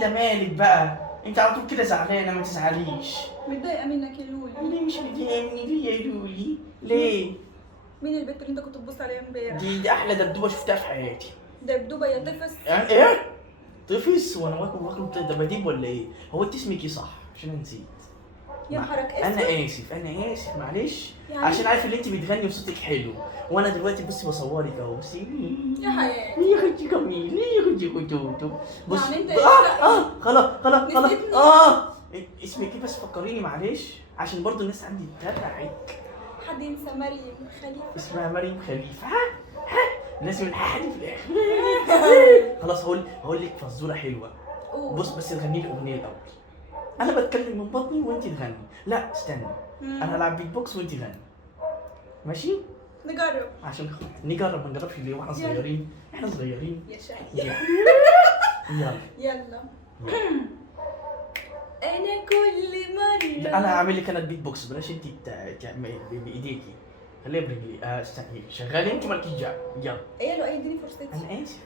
ده مالك بقى؟ انت على طول كده زعلانه، ما تزعليش. متضايقه منك يا لولي. ليه مش متضايقه مني؟ ليه يا لولي؟ ليه؟ مين البنت اللي انت كنت بتبص عليها امبارح؟ دي احلى دبدوبه شفتها في حياتي. دبدوبه يا طفس. يعني ايه؟ طفس وانا واكل دباديب ولا ايه؟ هو انت اسمك ايه صح؟ عشان أنا نسيت. يا نهارك اسود. انا اسف معلش. يعني عشان عارف ان انت بتغني وصوتك حلو، وانا دلوقتي بصي بصورك اهو، بصي. يا حياتي. يا اختي جميل، يا اختي كتوتو. بص يعني انت خلاص نسيتني؟ اسمك ايه بس فكريني معلش، عشان برضو الناس عندي تتابعك. حد ينسى مريم خليفه؟ اسمها مريم خليفه. ها لازم الحاجه دي في الاخر. خلاص هقول لك فزوره حلوه. قول. بص بس تغني لي اغنيه الاول. انا بتكلم من بطني وانت تغني. لا استنى، انا هلعب بيت بوكس وانت غني. ماشي؟ نجرب. عشان نجرب، ما نجربش ليه واحنا صغيرين؟ احنا صغيرين. يا شاي. يلا يلا. انا كل مره. لا، انا هعمل لك انا البيت بوكس، بلاش انت تعملي بايديكي، خليها برجلي. استني شغالي انت، مالكيش دعوه. يلا. ايه له اديني فرصتي. انا اسف.